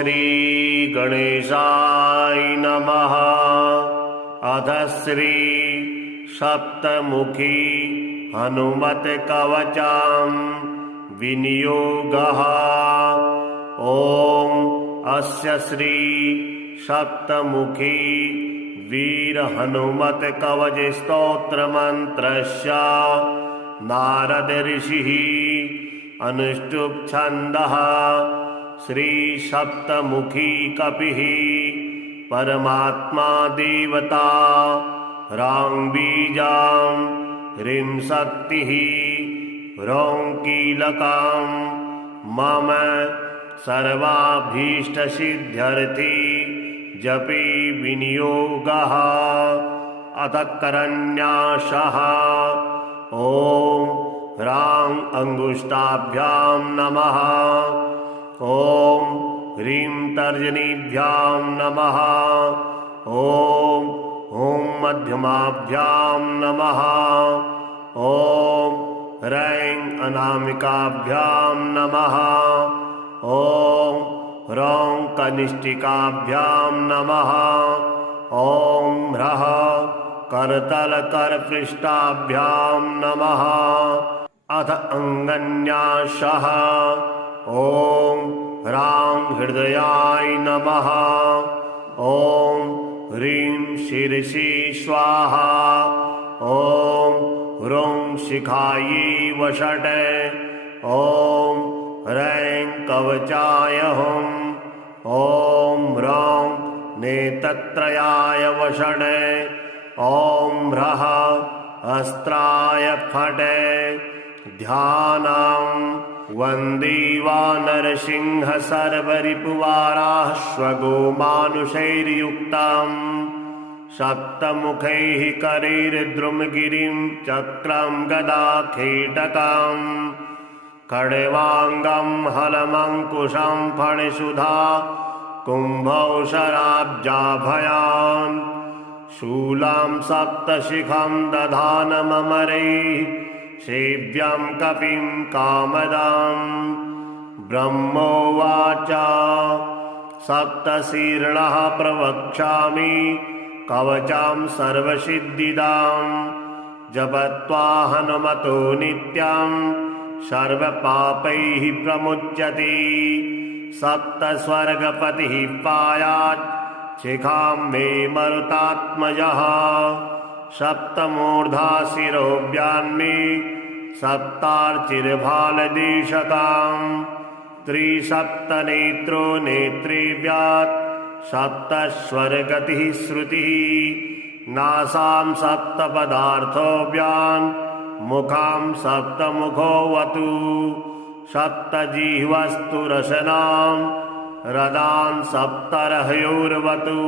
श्री गणेशाय नमः। अथ श्री सप्तमुखी हनुमत कवचम् विनियोगः। ओम अस्य श्री सप्तमुखी वीर हनुमत कवच स्तोत्र मंत्रस्य नारद ऋषिः अनुष्टुप् छन्दः। श्री सप्तमुखी कपिः परमात्मा देवता ह्रां बीजां ह्रीं शक्तिः ह्रौं कीलकां मम सर्वाभीष्टसिद्ध्यर्थी जपे विनियोगः। अथ करन्यासः। ॐ ह्रां अंगुष्ठाभ्यां नमः। ॐ ह्रीं तर्जनीभ्यां नमः। ॐ हुं मध्यमाभ्यां नमः। ॐ ह्रैं अनामिकाभ्यां नमः। ॐ ह्रौं कनिष्ठिकाभ्यां नमः। ॐ ह्रः करतलकरपृष्ठाभ्यां नमः। अथ अङ्गन्यासः। ॐ ह्रां हृदयाय नमः। ॐ ह्रीं शिरसि स्वाहा। ॐ ह्रौं शिखायै वषट्। ॐ ह्रैं कवचाय हुम्। ॐ ह्रौं नेत्रत्रयाय वषट्। ॐ ह्रः अस्त्राय फट्। ध्यानं वन्दे वानरसिंह सर्वरिपुवाराश्वगोमानुषैर्युक्तम् सप्तमुखैः करैर्द्रुमगिरिं चक्रं गदाखेटकम् खड्वाङ्गं हलमङ्कुशं फणिसुधा कुम्भौ शराब्जाभयान् शूलं सप्तशिखं दधानममरैः सेव्यं कपिं कामदाम्। ब्रह्मोवाच सप्तशीर्षः प्रवक्ष्यामि कवचं सर्वसिद्धिदाम् जपत्वा हनुमतो नित्यं सर्वपापैः प्रमुच्यते। सप्तस्वर्गपतिः पायात् शिखां मे मरुतात्मजः। सप्तमूर्धा शिरोव्यान्मे सप्तार्चिर्भालदेशकाम् त्रिसप्तनेत्रो नेत्रेभ्यात् सप्तस्वरगतिः श्रुतिः नासां सप्तपदार्थोऽव्यान् मुखां सप्तमुखोऽवतु सप्तजिह्वस्तु रसनां रदान् सप्तर्हयोर्वतु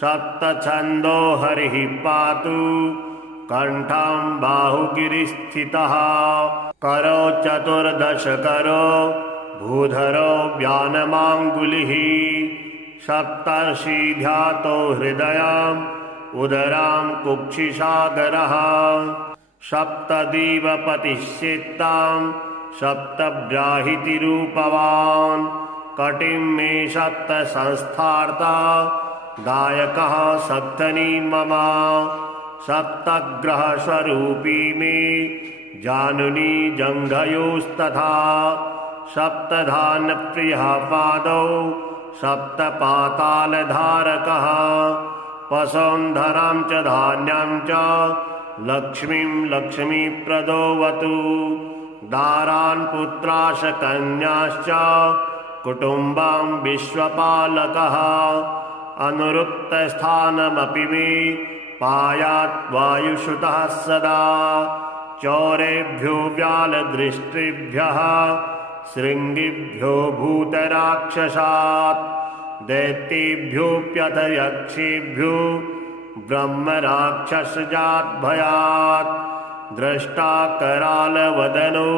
सप्तछन्दो हरिः पातु कण्ठं बाहुगिरिस्थितः। करो चतुर्दशकरो भूधरो व्यानमाङ्गुलिः सप्तर्षिध्यातो हृदयम् उदरां कुक्षिसागरः सप्तदीपपतिः सिक्तां सप्तब्राहितिरूपवान् कटिं मे सप्त संस्थार्ता गायकः सप्तनी मम सप्तग्रहस्वरूपी मे जानुनी जङ्घयोस्तथा सप्तधान्यप्रियः पादौ सप्तपातालधारकः वसुन्धरां च धान्यां च लक्ष्मीं लक्ष्मीप्रदोऽवतु दारान् पुत्राश कन्याश्च कुटुम्बं विश्वपालकः अनुरुक्तस्थानमपि मे पायात् वायुसुतः सदा चौरेभ्यो व्यालदृष्टिभ्यः शृङ्गिभ्यो भूतराक्षसात् दैत्येभ्योऽप्यथ यक्षेभ्यो ब्रह्मराक्षसजाद्भयात् द्रष्टा करालवदनो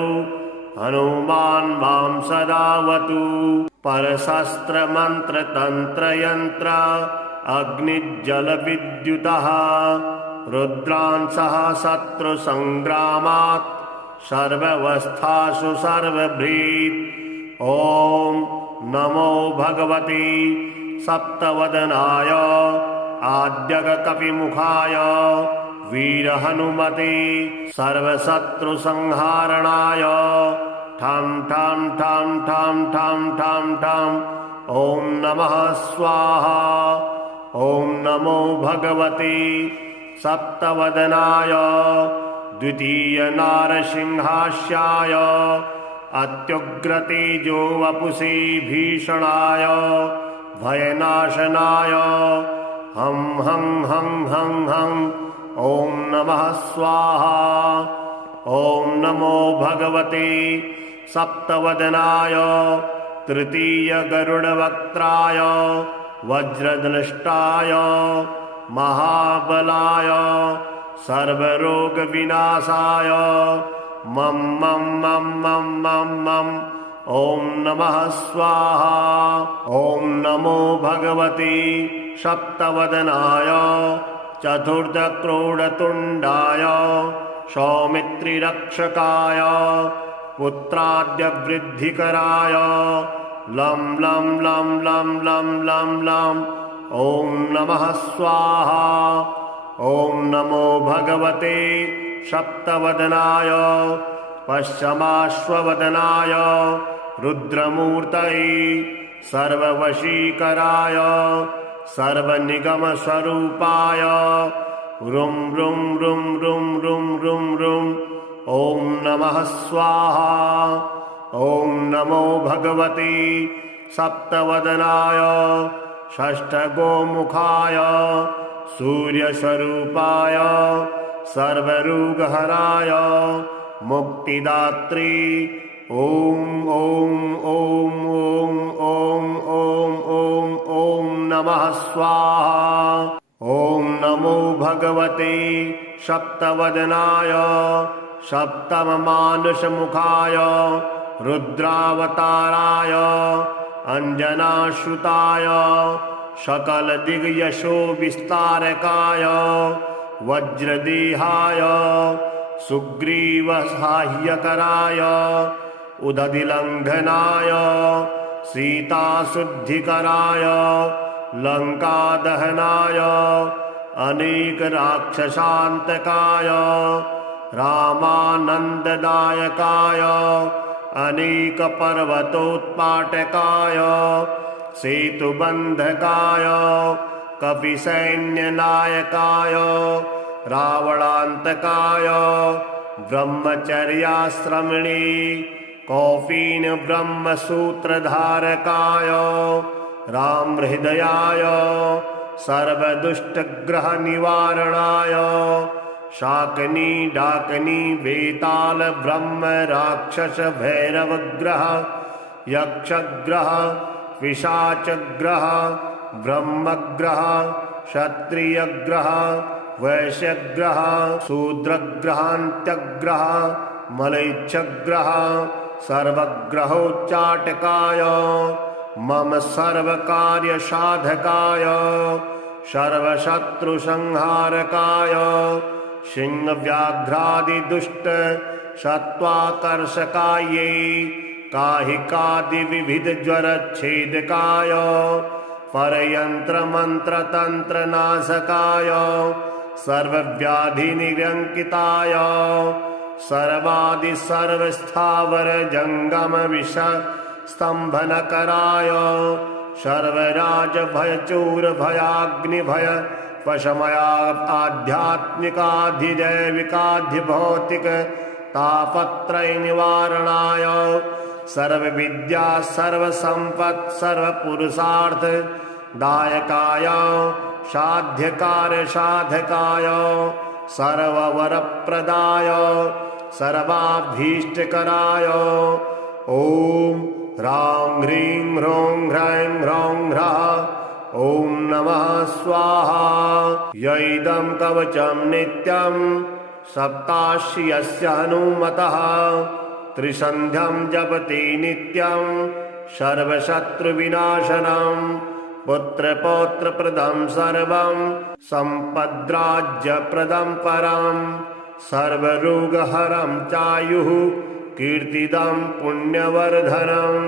हनुमान् मां सदावतु परशस्त्रमन्त्रतन्त्रयन्त्र अग्निज्जलविद्युतः रुद्रांसः शत्रुसङ्ग्रामात् सर्वावस्थासु सर्वभृत् ॐ नमो भगवते सप्तवदनाय आद्यकपिमुखाय वीरहनुमते सर्वशत्रुसंहारणाय ठं ठं ठं ठं ठं ठं ठं ॐ नमः स्वाहा। ॐ नमो भगवते सप्तवदनाय द्वितीयनारसिंहास्याय अत्युग्रतेजो वपुषे भीषणाय भयनाशनाय हं हं हं हं हं ॐ नमः स्वाहा। ॐ नमो भगवते सप्तवदनाय तृतीयगरुडवक्त्राय वज्रदृष्टाय महाबलाय सर्वरोगविनाशाय मं मं मं मं मं मं ॐ नमः स्वाहा। ॐ नमो भगवते सप्तवदनाय चतुर्दक्रोडतुण्डाय सौमित्रिरक्षकाय पुत्राद्यवृद्धिकराय लं लं लं लं लं लं लं ॐ नमः स्वाहा। ॐ नमो भगवते सप्तवदनाय पश्चिमाश्ववदनाय रुद्रमूर्तये सर्ववशीकराय सर्वनिगमस्वरूपाय रुं रुं रुं रुं रुं रुं रुं ॐ नमः स्वाहा। ॐ नमो भगवते सप्तवदनाय षष्ठगोमुखाय सूर्यस्वरूपाय सर्वरोगहराय मुक्तिदात्री ॐ ॐ ॐ ॐ ॐ ॐ ॐ नमः स्वाहा। ॐ नमो भगवते सप्तवदनाय सप्तममानुषमुखाय रुद्रावताराय अंजनाश्रुताय सकलदिग्यशो विस्तारकाय वज्रदेहाय सुग्रीवसाह्यकराय उदधिलङ्घनाय सीताशुद्धिकराय लङ्कादहनाय अनेकराक्षसान्तकाय रामानन्ददायकाय अनेकपर्वतोत्पाटकाय सेतुबन्धकाय कपिसैन्यनायकाय रावणान्तकाय ब्रह्मचर्याश्रमिणे कौफीन ब्रह्मसूत्रधारकाय रामहृदयाय सर्वदुष्टग्रहनिवारणाय शाकनी डाकनी वेताल ब्रह्म राक्षस भैरवग्रह यक्षग्रह पिशाचग्रह ब्रह्मग्रह क्षत्रियग्रह वैश्यग्रह शूद्रग्रहान्त्यग्रह मलैच्छग्रह सर्वग्रहोच्चाटकाय मम सर्वकार्यसाधकाय सर्वशत्रुसंहारकाय सिंहव्याघ्रादिदुष्ट सत्त्वाकर्षकायै काहिकादिविविधज्वरच्छेदकाय परयन्त्रमन्त्रतन्त्रनाशकाय सर्वव्याधिनिरङ्किताय सर्वादिसर्वस्थावरजङ्गमविषस्तम्भनकराय सर्वराजभयचूरभयाग्निभय पशमया आध्यात्मिकाधिदैविकाधिभौतिक तापत्रयनिवारणाय सर्वविद्या सर्वसम्पत् सर्वपुरुषार्थ दायकाय साध्यकार्यसाधकाय सर्ववरप्रदाय सर्वाभीष्टकराय ॐ ह्रां ह्रीं ह्रौं ह्रैं ह्रौं ह्रः ॐ नमः स्वाहा। यैदं कवचं नित्यं सप्ताश्यस्य हनुमतः त्रिसन्ध्यं जपति नित्यं सर्वशत्रुविनाशनं पुत्रपौत्रप्रदं सर्वं सम्पद्राज्यप्रदं परं सर्वरोगहरं चायुः कीर्तिदं पुण्यवर्धनम्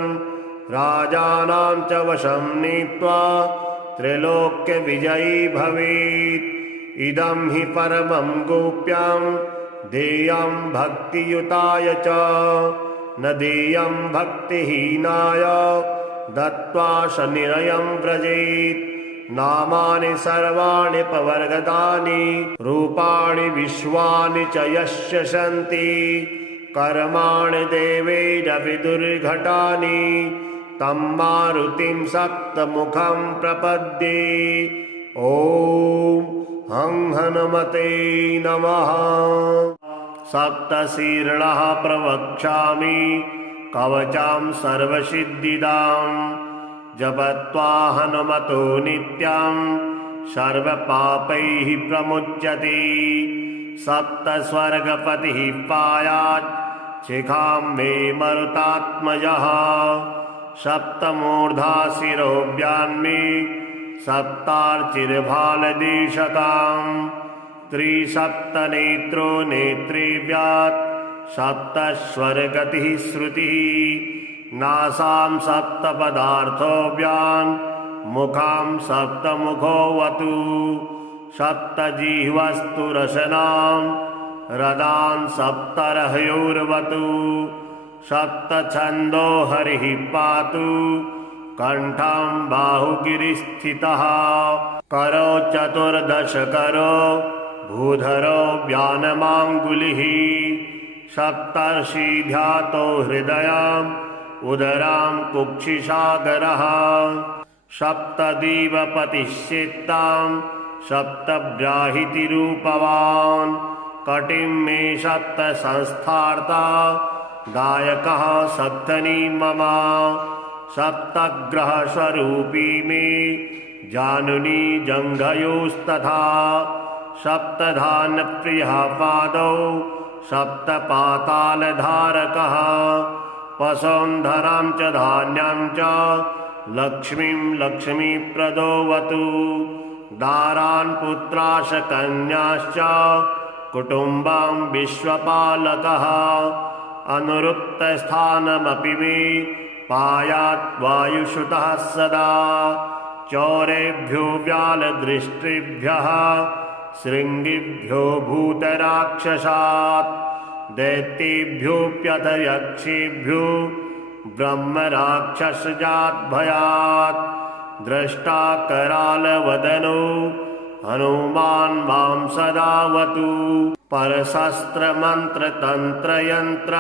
राजानां च वशं नीत्वा त्रैलोक्यविजयी भवेत्। इदं हि परमं गोप्यां देयं भक्तियुताय च, न देयं भक्तिहीनाय दत्त्वा शनिरयं व्रजेत्। नामानि सर्वाणि पवर्गदानि, रूपाणि विश्वानि च यस्य सन्ति, कर्माणि देवैरपि दुर्घटानि, तं मारुतिं सप्तमुखं प्रपद्ये। ॐ हं हनुमते नमः। सप्तशीर्षः प्रवक्ष्यामि कवचं सर्वसिद्धिदाम्। जपत्वा हनुमतो नित्यं सर्वपापैः प्रमुच्यते। सप्तस्वर्गपतिः पायात् शिखां मे मरुतात्मजः। सप्तमूर्धा शिरोव्यान्मे सप्तार्चिर्भालदेशताम्। त्रिसप्तनेत्रो नेत्रेव्यात् सप्तस्वर्गतिः श्रुतिः। नासां सप्तपदार्थोऽव्यान् मुखां सप्तमुखोऽवतु। सप्तजिह्वस्तु रसनां रदान् सप्तर्हयोर्वतु। सप्तछन्दो हरिः पातु कण्ठं बाहुगिरिस्थितः। करो चतुर्दश करो भूधरो व्यानमाङ्गुलिः। सप्तर्षि ध्यातो हृदयम् उदरां कुक्षिसागरः। सप्तदीपपतिश्चेत्तां सप्तब्राहितिरूपवान्। कटिं मे सप्तसंस्थार्ता दायकः सप्तनी मम। सप्तग्रहस्वरूपी मे जानुनी जङ्घयोस्तथा। सप्तधान्यप्रियः पादौ सप्तपातालधारकः। वसुन्धरां च धान्यां च लक्ष्मीं लक्ष्मीप्रदोऽवतु। दारान् पुत्राश्च कन्याश्च कुटुम्बं विश्वपालकः। अनुरुक्तस्थानमपि मे पायात् वायुसुतः सदा। चौरेभ्यो व्यालदृष्टिभ्यः शृङ्गिभ्यो भूतराक्षसात्। दैत्येभ्योऽप्यथ यक्षेभ्यो ब्रह्मराक्षसजाद्भयात्। द्रष्टा करालवदनो हनुमान् मां सदावतु। परशस्त्रमन्त्रतन्त्रयन्त्र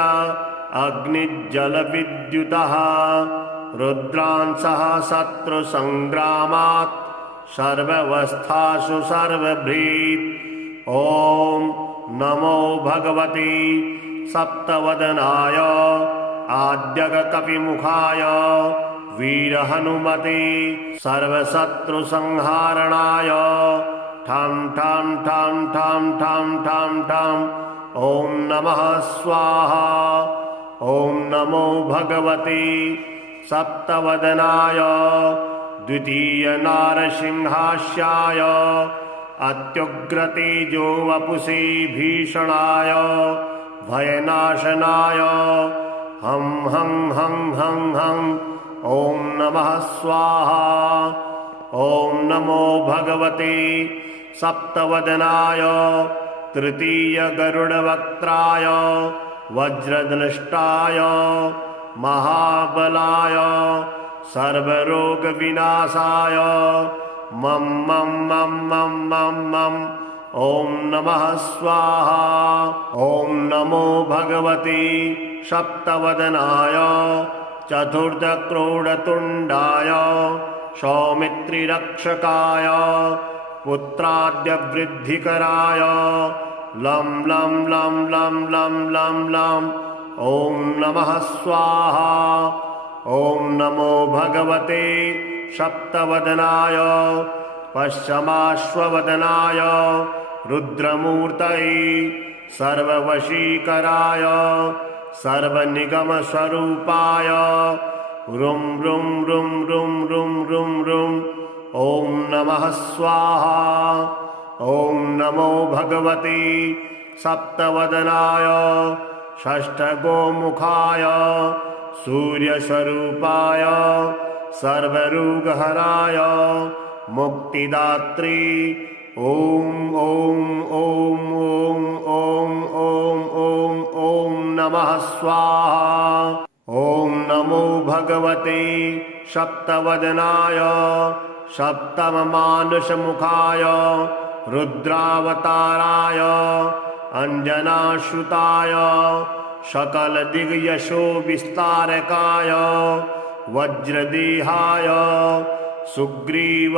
अग्निज्जलविद्युतः। रुद्रांशः शत्रुसङ्ग्रामात् सर्वावस्थासु सर्वभृत्। ॐ नमो भगवते सप्तवदनाय आद्यकपिमुखाय वीरहनुमते सर्वशत्रुसंहारणाय। ठं ठं ठं ठं ठं ठं ठं। ॐ नमः स्वाहा। ॐ नमो भगवते सप्तवदनाय द्वितीयनारसिंहास्याय अत्युग्रतेजो वपुषे भीषणाय भयनाशनाय। हं हं हं हं हं। ॐ नमः स्वाहा। ॐ नमो भगवते सप्तवदनाय तृतीयगरुडवक्त्राय वज्रदृष्टाय महाबलाय सर्वरोगविनाशाय मं मं मं मं मं मं। ॐ नमः स्वाहा। ॐ नमो भगवते सप्तवदनाय चतुर्दक्रोडतुण्डाय सौमित्रिरक्षकाय पुत्राद्यवृद्धिकराय लं लं लं लं लं लं लं। ॐ नमः स्वाहा। ॐ नमो भगवते सप्तवदनाय पश्चिमाश्ववदनाय रुद्रमूर्तये सर्ववशीकराय सर्वनिगमस्वरूपाय रुं रुं रुं रुं रुं रुं रुं। ॐ नमः स्वाहा। ॐ नमो भगवते सप्तवदनाय षष्ठगोमुखाय सूर्यस्वरूपाय सर्वरोगहराय मुक्तिदात्री ॐ ॐ ॐ ॐ ॐ ॐ ॐ ॐ नमः स्वाहा। ॐ नमो भगवते सप्तवदनाय सप्तममानुषमुखाय रुद्रावताराय अंजनाश्रुताय सकलदिग्यशो विस्तारकाय वज्रदेहाय सुग्रीवसाह्यकराय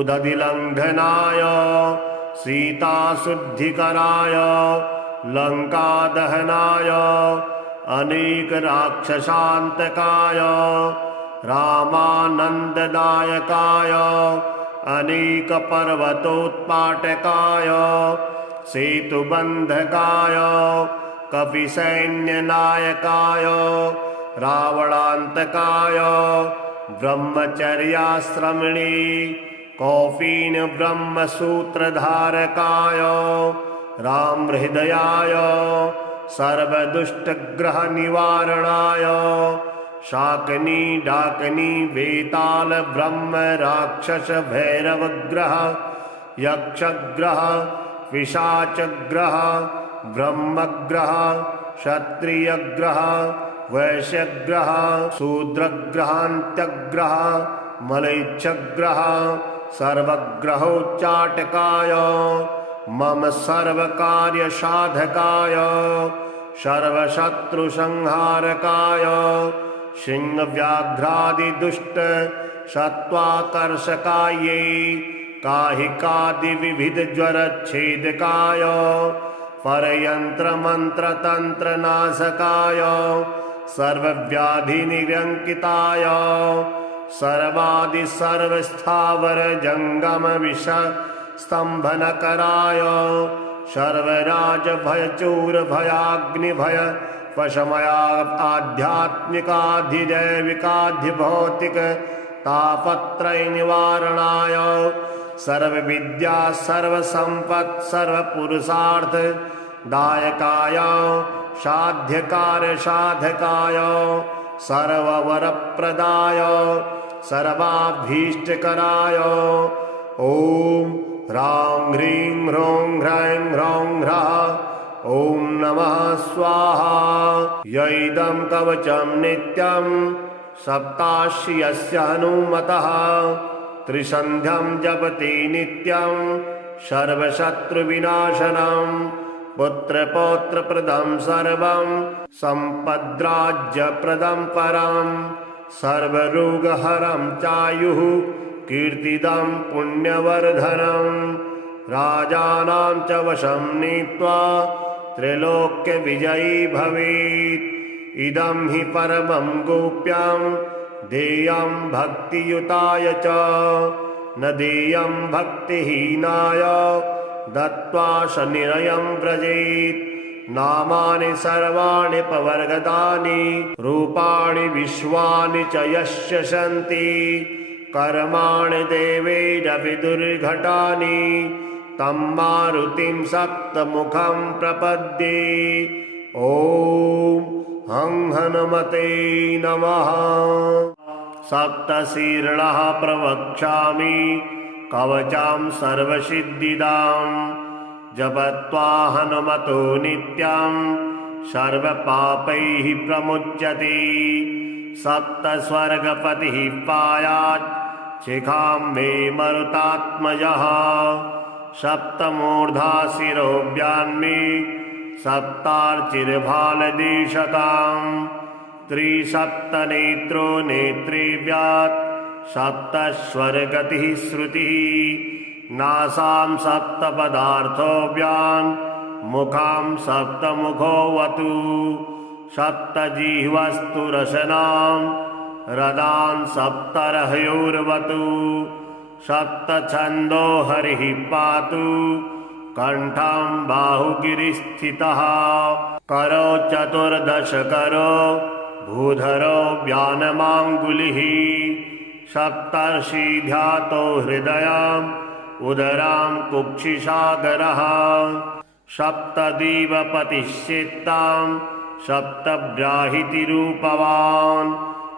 उदधिलङ्घनाय सीताशुद्धिकराय लङ्कादहनाय अनेकराक्षसान्तकाय रामानन्ददायकाय अनेकपर्वतोत्पाटकाय सेतुबन्धकाय कपिसैन्यनायकाय रावणान्तकाय ब्रह्मचर्याश्रमिणे कौफीन ब्रह्मसूत्रधारकाय रामहृदयाय सर्वदुष्टग्रहनिवारणाय शाकनी डाकनी वेताल ब्रह्म राक्षस भैरवग्रह यक्षग्रह पिशाचग्रह ब्रह्मग्रह क्षत्रियग्रह वैश्यग्रह शूद्रग्रहान्त्यग्रह मलैच्छग्रह सर्वग्रहोच्चाटकाय मम सर्वकार्यसाधकाय सर्वशत्रुसंहारकाय सिंहव्याघ्रादिदुष्ट सत्त्वाकर्षकायै काहिकादिविविधज्वरच्छेदकाय परयन्त्रमन्त्रतन्त्रनाशकाय सर्वव्याधिनिरङ्किताय सर्वादिसर्वस्थावरजङ्गमविषस्तम्भनकराय सर्वराजभयचूरभयाग्निभय वशमया आध्यात्मिकाधिदैविकाधिभौतिक तापत्रयनिवारणाय सर्वविद्या सर्वसम्पत् सर्वपुरुषार्थ दायकाय साध्यकार्य साधकाय सर्ववरप्रदाय सर्वाभीष्टकराय ॐ ह्रां ह्रीं ह्रौं ह्रैं ह्रौं ह्रः ॐ नमः स्वाहा। यैदं कवचं नित्यं सप्ताश्यस्य हनुमतः त्रिसन्ध्यं जपति नित्यं सर्वशत्रुविनाशनं पुत्रपौत्रप्रदं सर्वं सम्पद्राज्यप्रदं परं सर्वरोगहरं चायुः कीर्तिदं पुण्यवर्धनं राजानां च वशं नीत्वा त्रैलोक्यविजयी भवेत्। इदं हि परमं गोप्यं देयं भक्तियुताय च न देयं भक्तिहीनाय दत्त्वा शनिरयं व्रजेत्। नामानि सर्वाणि पवर्गदानि रूपाणि विश्वानि च यस्य सन्ति कर्माणि देवैरपि दुर्घटानि तं मारुतिं सप्तमुखं प्रपद्ये। ॐ हं हनुमते नमः। सप्तशीर्षः प्रवक्ष्यामि कवचां सर्वसिद्धिदां जपत्वा हनुमतो नित्यं सर्वपापैः प्रमुच्यते। सप्तस्वर्गपतिः पायात् शिखां मे मरुतात्मजः सप्तमूर्धा शिरोव्यान्मे सप्तार्चिर्भालदेशतां त्रिसप्तनेत्रो नेत्रेभ्यात् सप्तस्वर्गतिः श्रुतिः नासां सप्तपदार्थोऽव्यान् मुखां सप्तमुखोऽवतु सप्तजिह्वस्तु रसनां रदान् सप्तर्हयोर्वतु सप्तछन्दो हरिः पातु कंठं बाहुगिरिस्थितः करो चतुर्दशकरो भूधरो व्यानमाङ्गुलिः सप्तर्षिध्यातो हृदयम् उदरां कुक्षिसागरः सप्तदीपपतिश्चित्तां सप्तब्राहितिरूपवान्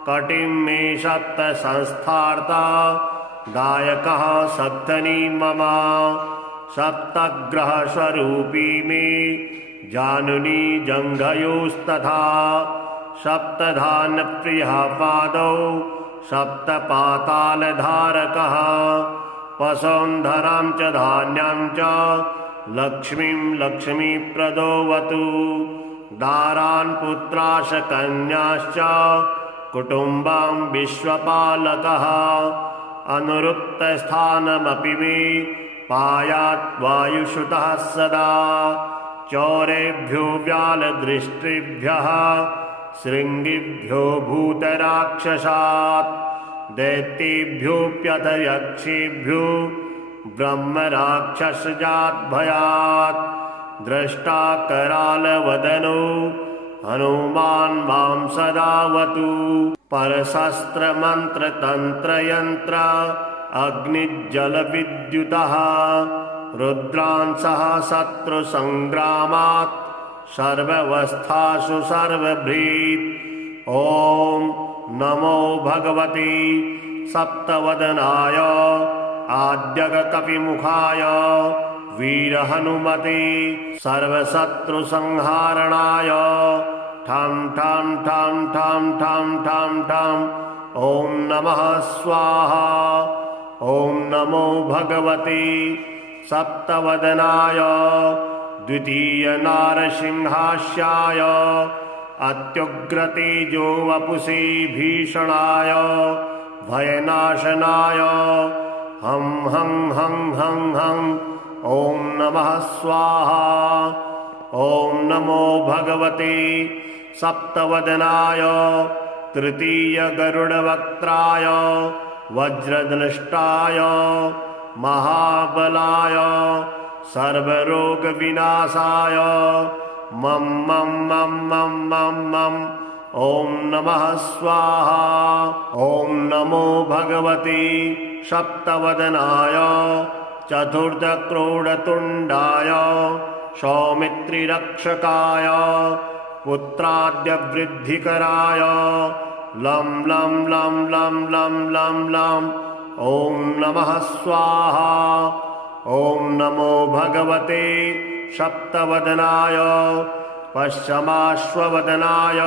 कटिं मे सप्त संस्थार्ता गायकः सप्तनी मम सप्तग्रहस्वरूपी मे जानुनी जङ्घयोस्तथा सप्तधान्यप्रियः पादौ सप्तपातालधारकः वसुन्धरां च धान्यां च लक्ष्मीं लक्ष्मीप्रदोऽवतु दारान् पुत्राश कन्याश्च कुटुम्बं विश्वपालकः अनुरुक्तस्थानमपि मे पायात् वायुसुतः सदा चौरेभ्यो व्यालदृष्टिभ्यः शृङ्गिभ्यो भूतराक्षसात् दैत्येभ्योऽप्यथ यक्षेभ्यो ब्रह्मराक्षसजाद्भयात् द्रष्टा करालवदनो हनुमान् मां सदावतु परशस्त्रमन्त्रतन्त्रयन्त्र अग्निज्जलविद्युतः रुद्रांसः शत्रुसङ्ग्रामात् सर्वावस्थासु सर्वभृत् ॐ नमो भगवते सप्तवदनाय आद्यकपिमुखाय वीरहनुमते सर्वशत्रुसंहारणाय ठं ठं ठं ठं ठं ठं ठं ॐ नमः स्वाहा ॐ नमो भगवते सप्तवदनाय द्वितीयनारसिंहास्याय अत्युग्रतेजो वपुषे भीषणाय भयनाशनाय हं हं हं हं हं ॐ नमः स्वाहा ॐ नमो भगवते सप्तवदनाय तृतीयगरुडवक्त्राय वज्रदृष्टाय महाबलाय सर्वरोगविनाशाय मं मं मं मं मं मं ॐ नमः स्वाहा ॐ नमो भगवते सप्तवदनाय चतुर्थक्रोडतुण्डाय सौमित्रिरक्षकाय पुत्राद्यवृद्धिकराय लं लं लं लं लं लं लं ॐ नमः स्वाहा ॐ नमो भगवते सप्तवदनाय पश्चिमाश्ववदनाय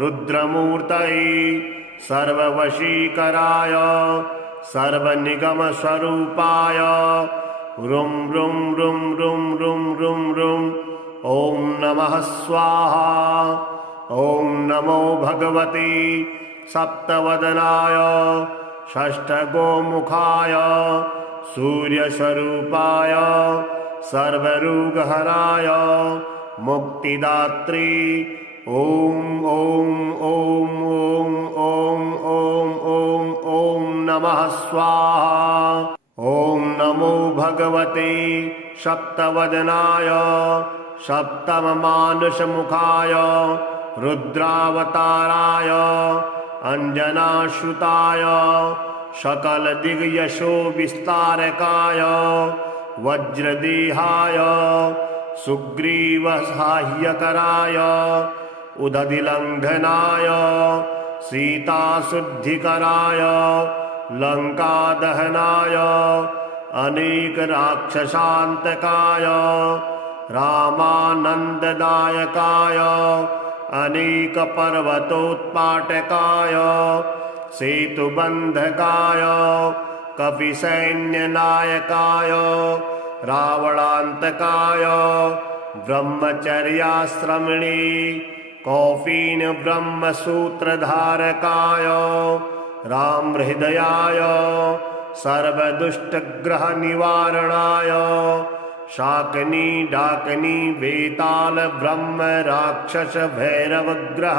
रुद्रमूर्तये सर्ववशीकराय सर्वनिगमस्वरूपाय रुं रुं रुं रुं रुं रुं रुं ॐ नमः स्वाहा ॐ नमो भगवते सप्तवदनाय षष्ठगोमुखाय सूर्यस्वरूपाय सर्वरोगहराय मुक्तिदात्री ॐ ॐ ॐ ॐ ॐ ॐ ॐ ॐ नमः स्वाहा ॐ नमो भगवते सप्तवदनाय सप्तममानुषमुखाय रुद्रावताराय अंजनाश्रुताय सकलदिग्यशो विस्तारकाय वज्रदेहाय सुग्रीवसाह्यकराय उदधिलङ्घनाय सीताशुद्धिकराय लङ्कादहनाय अनेकराक्षसान्तकाय रामानन्ददायकाय अनेकपर्वतोत्पाटकाय सेतुबन्धकाय कपिसैन्यनायकाय रावणान्तकाय ब्रह्मचर्याश्रमिणे कौफीन ब्रह्मसूत्रधारकाय रामहृदयाय सर्वदुष्टग्रहनिवारणाय शाकनी डाकनी वेताल ब्रह्म राक्षस भैरवग्रह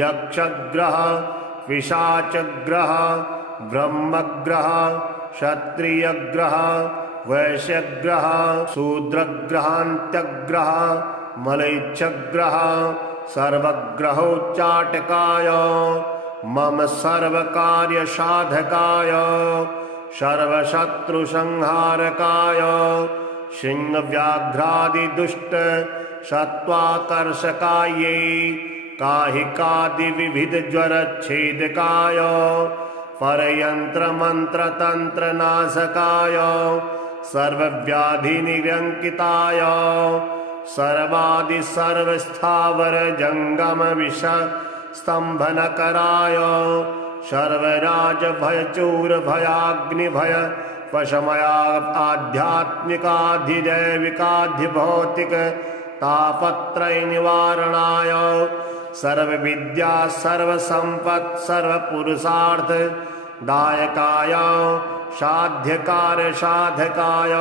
यक्षग्रह पिशाचग्रह ब्रह्मग्रह क्षत्रियग्रह वैश्यग्रह शूद्रग्रहान्त्यग्रह मलैच्छग्रह सर्वग्रहोच्चाटकाय मम सर्वकार्यसाधकाय सर्वशत्रुसंहारकाय सिंहव्याघ्रादिदुष्ट सत्त्वाकर्षकायै काहिकादिविविधज्वरच्छेदकाय परयन्त्रमन्त्रतन्त्रनाशकाय सर्वव्याधिनिरङ्किताय सर्वस्थावरजङ्गमविषस्तम्भनकराय सर्वराजभयचूरभयाग्निभय पशमया आध्यात्मिकाधिदैविकाधिभौतिक तापत्रय निवारणाय सर्वविद्या सर्वसंपत् सर्वपुरुषार्थ दायकाय साध्यकार्य साधकाय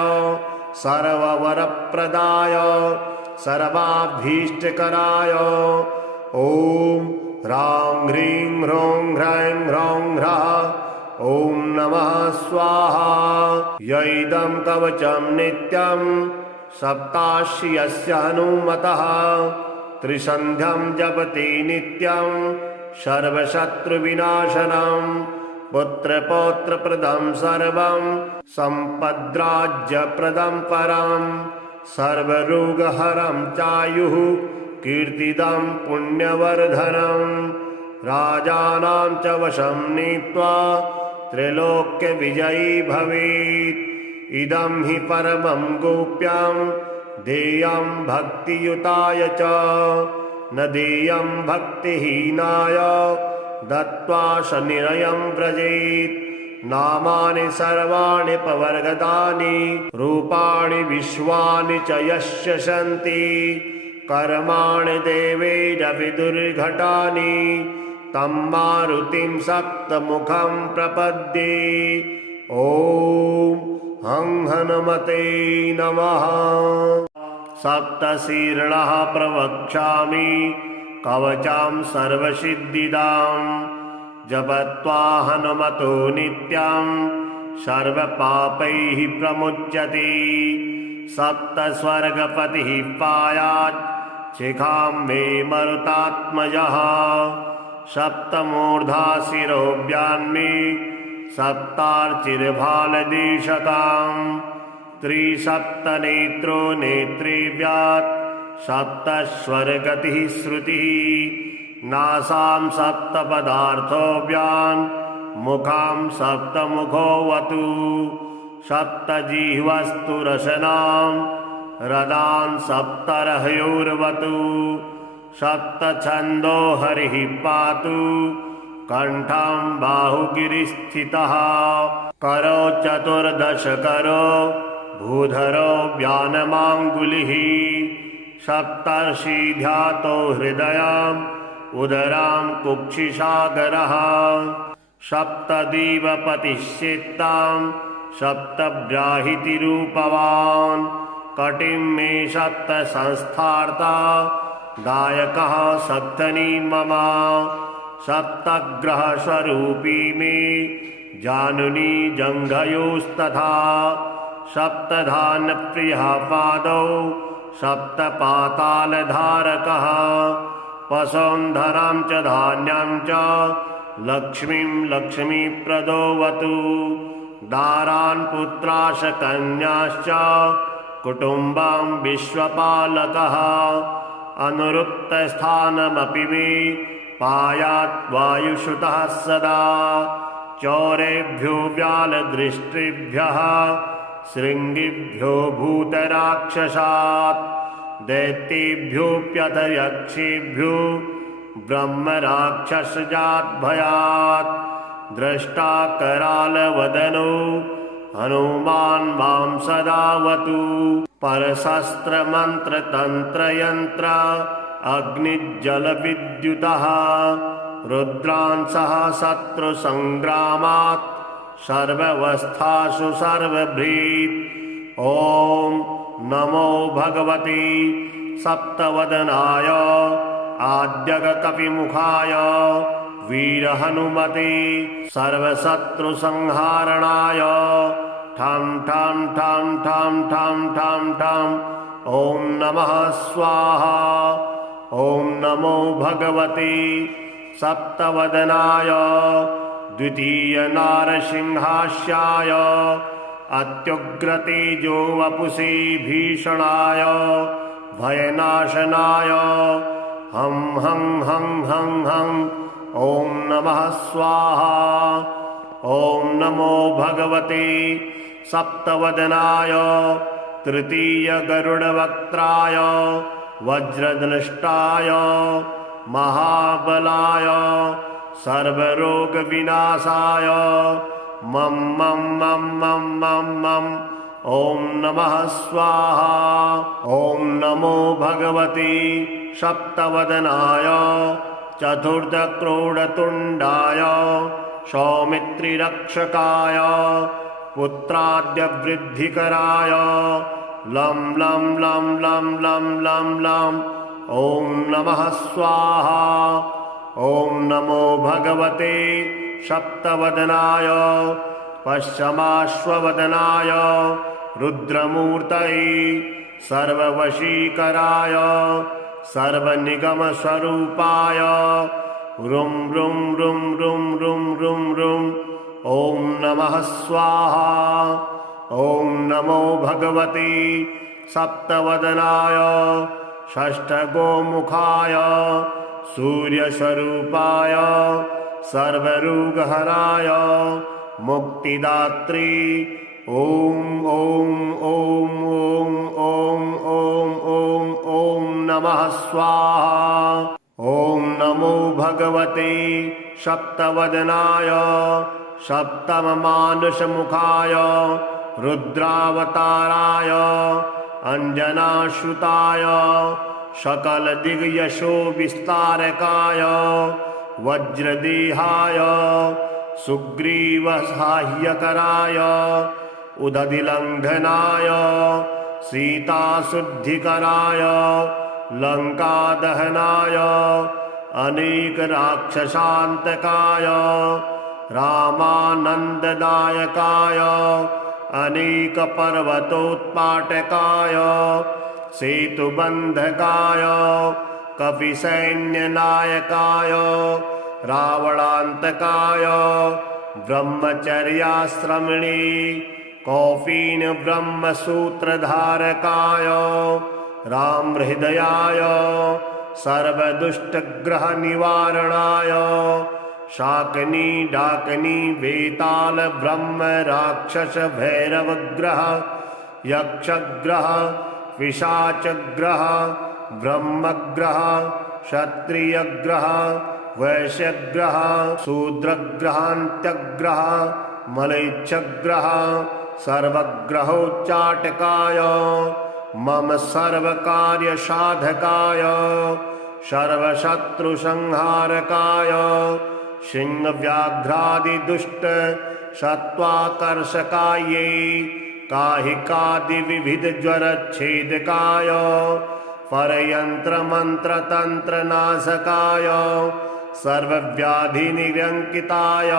सर्ववरप्रदाय सर्वाभीष्टकराय ॐ ह्रां ह्रीं ह्रौं ह्रैं ह्रौं ह्रः ॐ नमः स्वाहा यैदं कवचं नित्यं सप्ताश्यस्य हनुमतः त्रिसन्ध्यं जपति नित्यं सर्वशत्रुविनाशनं पुत्रपौत्रप्रदं सर्वं सम्पद्राज्यप्रदं परं सर्वरोगहरं चायुः कीर्तिदं पुण्यवर्धनं राजानां च वशं नीत्वा त्रैलोक्यविजयी भवेत् इदं हि परमं गोप्यं देयं भक्तियुताय च न देयं भक्तिहीनाय दत्त्वा शनिरयं व्रजेत् नामानि सर्वाणि पवर्गतानि रूपाणि विश्वानि च यस्य सन्ति कर्माणि देवैरपि दुर्घटानि तं मारुतिं सप्तमुखं प्रपद्ये ॐ हं हनुमते नमः सप्तशीर्षः प्रवक्ष्यामि कवचं सर्वसिद्धिदां जपत्वा हनुमतो नित्यं सर्वपापैः प्रमुच्यते सप्तस्वर्गपतिः पायात् शिखां मे मरुतात्मजः सप्तमूर्धा शिरोव्यान्मे सप्तार्चिर्भालदेशतां त्रिसप्तनेत्रो नेत्रेव्यात् सप्तस्वर्गतिः श्रुतिः नासां सप्तपदार्थोऽव्यान् मुखां सप्तमुखोऽवतु सप्तजिह्वस्तु रसनां रदान् सप्तर्हयोर्वतु सप्तछन्दो हरिः पातु कण्ठं बाहुगिरिस्थितः करो चतुर्दशकरो भूधरो व्यानमाङ्गुलिः सप्तर्षिध्यातो हृदयम् उदरां कुक्षिसागरः सप्तदीपपतिः चित्तां सप्तब्राहितिरूपवान् कटिं मे सप्तसंस्थार्ता दायकः सप्तनी मम सप्तग्रहस्वरूपी मे जानुनी जङ्घयोस्तथा सप्तधान्यप्रियः पादौ सप्तपातालधारकः वसुन्धरां च धान्यं च लक्ष्मीं लक्ष्मीप्रदोऽवतु दारान् पुत्राशकन्याश्च कुटुम्बं विश्वपालकः अनुरुक्तस्थानमपि मे पायात् वायुसुतः सदा चौरेभ्यो व्यालदृष्टिभ्यः शृङ्गिभ्यो भूतराक्षसात् दैत्येभ्योऽप्यथ यक्षेभ्यो ब्रह्मराक्षसजाद्भयात् द्रष्टा करालवदनो हनुमान् मां सदावतु परशस्त्रमन्त्रतन्त्रयन्त्र अग्निज्जलविद्युतः रुद्रान् सह शत्रुसङ्ग्रामात् सर्वावस्थासु सर्वभृत् ॐ नमो भगवते सप्तवदनाय आद्यकपिमुखाय वीरहनुमते सर्वशत्रुसंहारणाय ठं ठं ठं ठं ठं ठं ठं ॐ नमः स्वाहा ॐ नमो भगवते सप्तवदनाय द्वितीयनारसिंहास्याय अत्युग्रतेजो वपुषे भीषणाय भयनाशनाय हं हं हं हं हं ॐ नमः स्वाहा। ॐ नमो भगवते सप्तवदनाय तृतीय गरुडवक्त्राय वज्रदृष्टाय महाबलाय सर्वरोगविनाशाय मं मं मं मं मं मं ॐ नमः स्वाहा। ॐ नमो भगवते सप्तवदनाय चतुर्थक्रोडतुण्डाय सौमित्रिरक्षकाय पुत्राद्यवृद्धिकराय लं लं लं लं लं लं लं ॐ नमः स्वाहा। ॐ नमो भगवते सप्तवदनाय पश्चिमाश्ववदनाय रुद्रमूर्तये सर्ववशीकराय सर्वनिगमस्वरूपाय रुं रुं रुं रुं रुं रुं रुं ॐ नमः स्वाहा। ॐ नमो भगवते सप्तवदनाय षष्ठगोमुखाय सूर्यस्वरूपाय सर्वरोगहराय मुक्तिदात्री ॐ ॐ ॐ ॐ ॐ ॐ ॐ नमः स्वाहा। ॐ नमो भगवते सप्तवदनाय सप्तममानुषमुखाय रुद्रावताराय अंजनाश्रुताय सकलदिग्यशो विस्तारकाय वज्रदेहाय सुग्रीवसाह्यकराय उदधिलङ्घनाय सीताशुद्धिकराय लङ्कादहनाय अनेकराक्षसान्तकाय रामानन्ददायकाय अनेकपर्वतोत्पाटकाय सेतुबन्धकाय कपिसैन्यनायकाय रावणान्तकाय ब्रह्मचर्याश्रमिणे कौफीन ब्रह्मसूत्रधारकाय रामहृदयाय सर्वदुष्टग्रहनिवारणाय शाकिनी डाकिनी वेताल ब्रह्म राक्षस भैरवग्रह यक्षग्रह पिशाचग्रह ब्रह्मग्रह क्षत्रियग्रह वैश्यग्रह शूद्रग्रहान्त्यग्रह मलैच्छग्रह सर्वग्रहोच्चाटकाय मम सर्वकार्यसाधकाय सर्वशत्रुसंहारकाय सिंहव्याघ्रादिदुष्ट सत्त्वाकर्षकायै काहिकादिविविधज्वरच्छेदकाय परयन्त्रमन्त्रतन्त्रनाशकाय सर्वव्याधिनिरङ्किताय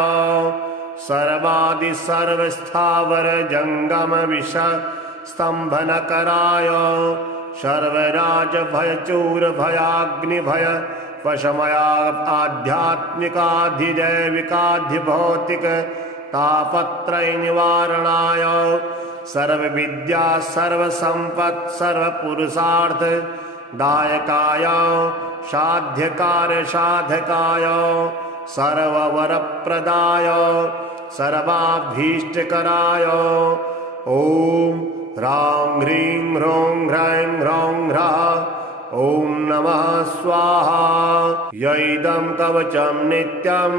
सर्वादिसर्वस्थावरजङ्गमविषस्तम्भनकराय सर्वराजभयचूरभयाग्निभय वशमया आध्यात्मिकाधिदैविकाधिभौतिक तापत्रयनिवारणाय सर्वविद्या सर्वसम्पत् सर्वपुरुषार्थ दायकाय साध्यकार्यसाधकाय सर्ववरप्रदाय सर्वाभीष्टकराय ॐ ह्रां ह्रीं ह्रौं ह्रैं ह्रौं ह्रः ॐ नमः स्वाहा। यैदं कवचं नित्यं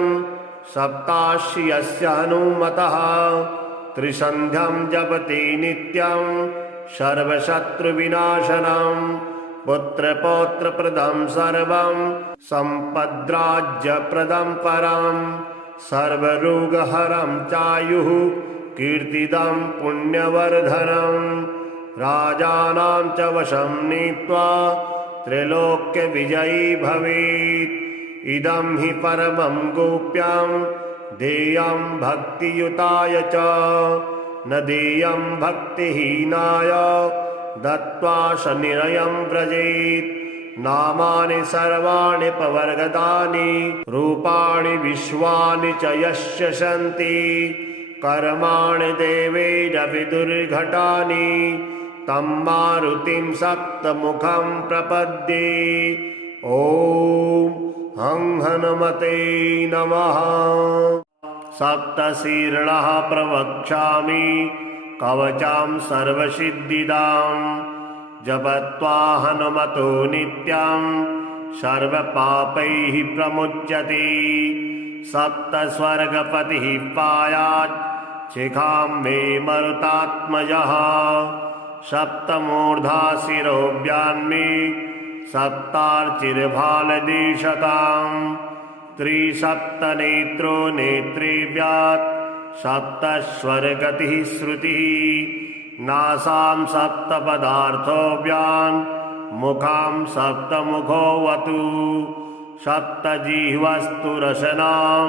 सप्ताश्यस्य हनुमतः त्रिसन्ध्यं जपति नित्यं सर्वशत्रुविनाशनं पुत्रपौत्रप्रदं सर्वं सम्पद्राज्यप्रदं परं सर्वरोगहरं चायुः कीर्तिदं पुण्यवर्धनं राजानां च वशं नीत्वा त्रैलोक्यविजयी भवेत्। इदं हि परमं गोप्यं देयं भक्तियुताय च न देयं भक्तिहीनाय दत्त्वा शनिरयं व्रजेत्। नामानि सर्वाणि पवर्गतानि रूपाणि विश्वानि च यस्य सन्ति कर्माणि देवैरपि दुर्घटानि तं मारुतिं सप्तमुखं प्रपद्ये। ॐ हं हनुमते नमः। सप्तशीर्षः प्रवक्ष्यामि कवचं सर्वसिद्धिदां। जपत्वा हनुमतो नित्यं सर्वपापैः प्रमुच्यते। सप्तस्वर्गपतिः पायात् शिखां मे मरुतात्मजः। सप्तमूर्धा शिरोव्यान्मे सप्तार्चिर्भालदेशताम्। त्रिसप्तनेत्रो नेत्रेव्यात् सप्तस्वर्गतिः श्रुतिः। नासां सप्तपदार्थोऽव्यान् मुखां सप्तमुखोऽवतु। सप्तजिह्वस्तु रसनां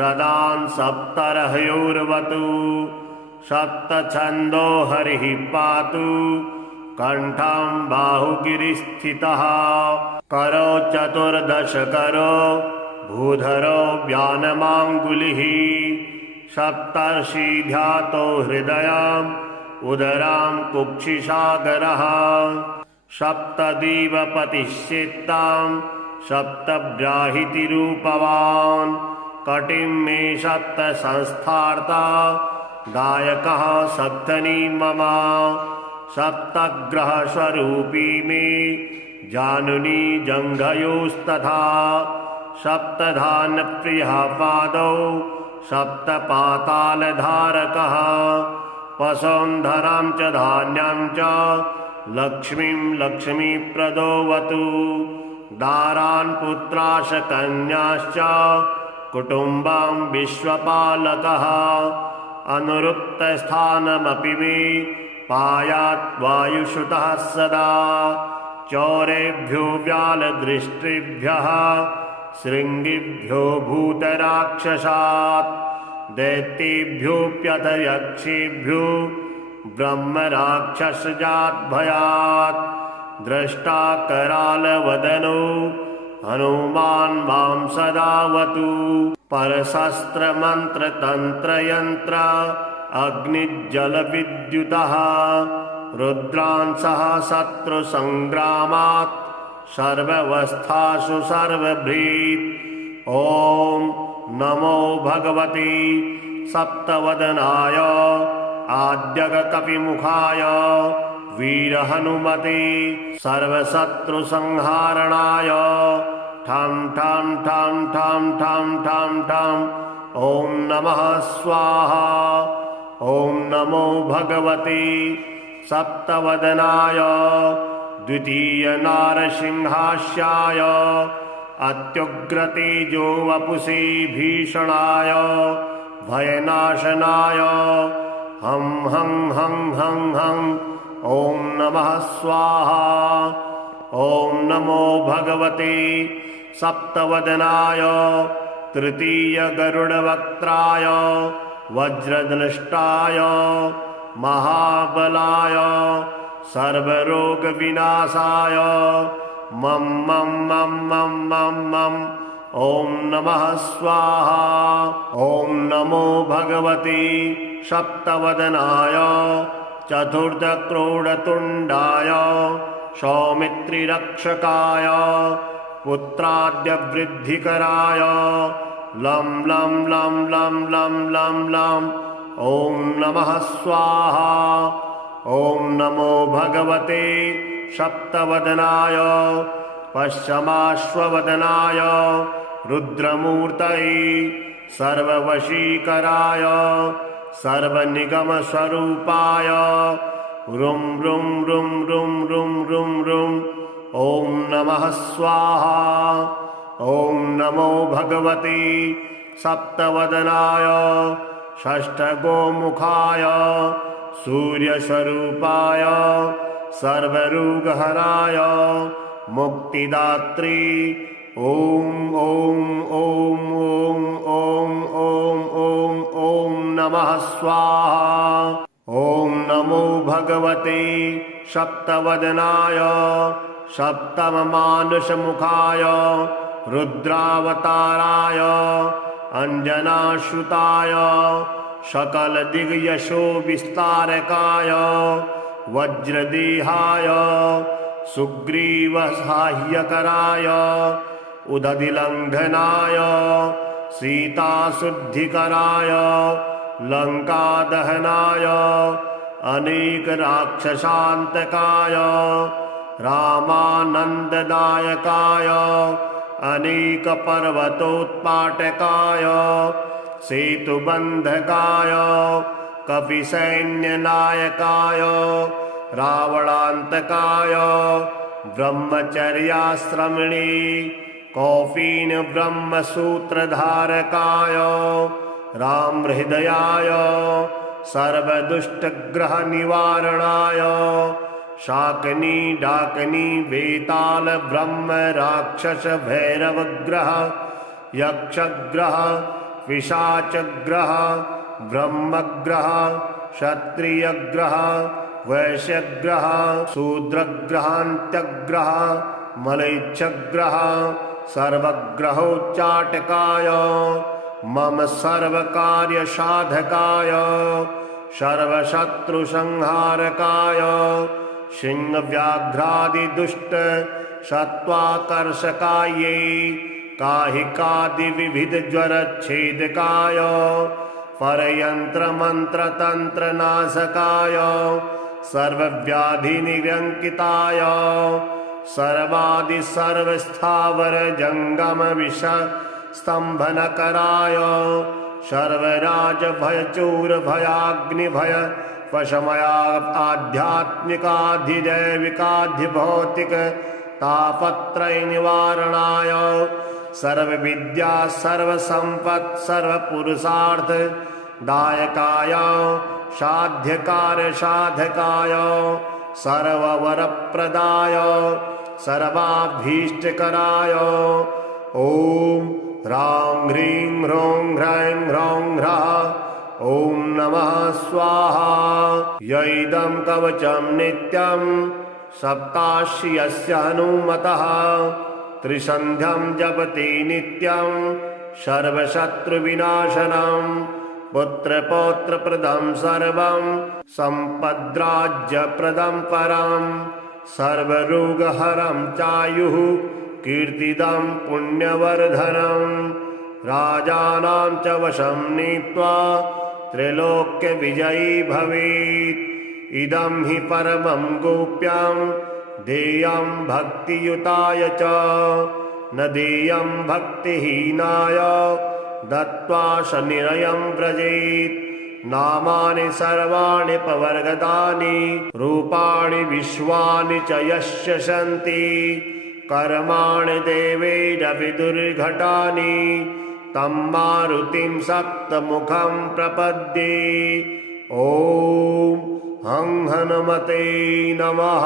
रदान् सप्तर्हयोर्वतु। सप्तछन्दो हरिः पातु कण्ठं बाहुगिरिस्थितः। करो चतुर्दश करो भूधरो व्यानमाङ्गुलिः। सप्तर्षि ध्यातो हृदयम् उदरां कुक्षिसागरः। सप्तदीपपतिश्चेत्तां सप्तब्राहितिरूपवान्। कटिं मे सप्तसंस्थार्ता दायकः सप्तनी मम। सप्तग्रहस्वरूपी मे जानुनी जङ्घयोस्तथा। सप्तधान्यप्रियः पादौ सप्तपातालधारकः। वसुन्धरां च धान्यं च लक्ष्मीं लक्ष्मीप्रदोऽवतु। दारान् पुत्राश्च कन्याश्च कुटुम्बं विश्वपालकः। अनुरुक्तस्थानमपि मे पायात् वायुसुतः सदा। चौरेभ्यो व्यालदृष्टिभ्यः शृङ्गिभ्यो भूतराक्षसात्। दैत्येभ्योऽप्यथ यक्षेभ्यो ब्रह्मराक्षसजाद्भयात्। द्रष्टा करालवदनो हनुमान् मां सदावतु। परशस्त्रमन्त्रतन्त्रयन्त्र अग्निज्जलविद्युतः। रुद्रांशः शत्रुसङ्ग्रामात् सर्वावस्थासु सर्वभृत्। ॐ नमो भगवते सप्तवदनाय आद्यगकपिमुखाय वीरहनुमते सर्वशत्रुसंहारणाय। ठं ठं ठं ठं ठं ठं ठं। ॐ नमः स्वाहा। ॐ नमो भगवते सप्तवदनाय द्वितीयनारसिंहास्याय अत्युग्रतेजो वपुषे भीषणाय भयनाशनाय। हं हं हं हं हं। ॐ नमः स्वाहा। ॐ नमो भगवते सप्तवदनाय तृतीयगरुडवक्त्राय वज्रदृष्टाय महाबलाय सर्वरोगविनाशाय मं मं मं मं मं मं। ॐ नमः स्वाहा। ॐ नमो भगवते सप्तवदनाय चतुर्थक्रोडतुण्डाय सौमित्रिरक्षकाय पुत्राद्यवृद्धिकराय लं लं लं लं लं लं लं। ॐ नमः स्वाहा। ॐ नमो भगवते सप्तवदनाय पश्चिमाश्ववदनाय रुद्रमूर्तये सर्ववशीकराय सर्वनिगमस्वरूपाय रुं रुं रुं रुं रुं रुं रुं। ॐ नमः स्वाहा। ॐ नमो भगवते सप्तवदनाय षष्ठगोमुखाय सूर्यस्वरूपाय सर्वरोगहराय मुक्तिदात्री। ॐ ॐ ॐ ॐ ॐ ॐ ॐ ॐ नमः स्वाहा। ॐ नमो भगवते सप्तवदनाय सप्तममानुषमुखाय रुद्रावताराय अंजनाश्रुताय सकलदिग्यशो विस्तारकाय वज्रदेहाय सुग्रीवसाह्यकराय उदधिलङ्घनाय सीताशुद्धिकराय लङ्कादहनाय अनेकराक्षसान्तकाय रामानन्ददायकाय अनेकपर्वतोत्पाटकाय सेतुबन्धकाय कपिसैन्यनायकाय रावणान्तकाय ब्रह्मचर्याश्रमिणे कौफीन ब्रह्मसूत्रधारकाय रामहृदयाय सर्वदुष्टग्रहनिवारणाय शाकनी डाकनी वेताल ब्रह्म राक्षस भैरवग्रह यक्षग्रह पिशाचग्रह ब्रह्मग्रह क्षत्रियग्रह वैश्यग्रह शूद्रग्रहान्त्यग्रह मलैच्छग्रह सर्वग्रहोच्चाटकाय मम सर्वकार्यसाधकाय सर्वशत्रुसंहारकाय सिंहव्याघ्रादिदुष्ट सत्त्वाकर्षकायै काहिकादिविविधज्वरच्छेदकाय परयन्त्रमन्त्रतन्त्रनाशकाय सर्वव्याधिनिरङ्किताय सर्वादिसर्वस्थावरजङ्गमविषस्तम्भनकराय सर्वराजभयचूरभयाग्निभय वशमया आध्यात्मिकाधिदैविकाधिभौतिक तापत्रयनिवारणाय सर्वविद्या सर्वसम्पत् सर्वपुरुषार्थ दायकाय साध्यकार्यसाधकाय सर्ववरप्रदाय सर्वाभीष्टकराय ॐ ह्रां ह्रीं ह्रौं ह्रैं ह्रौं ह्रः ॐ नमः स्वाहा यैदं कवचं नित्यं सप्ताश्यस्य हनुमतः त्रिसन्ध्यं जपति नित्यं सर्वशत्रुविनाशनं पुत्रपौत्रप्रदं सर्वं सम्पद्राज्यप्रदं परं सर्वरोगहरं चायुः कीर्तिदं पुण्यवर्धनं राजानां च वशं नीत्वा त्रैलोक्यविजयी भवेत् इदं हि परमं गोप्यं देयं भक्तियुताय च न देयं भक्तिहीनाय दत्त्वा शनिरयं व्रजेत् नामानि सर्वाणि पवर्गदानि रूपाणि विश्वानि च यस्य सन्ति कर्माणि देवैरपि दुर्घटानि तं मारुतिं सप्तमुखं प्रपद्ये ॐ हं हनुमते नमः।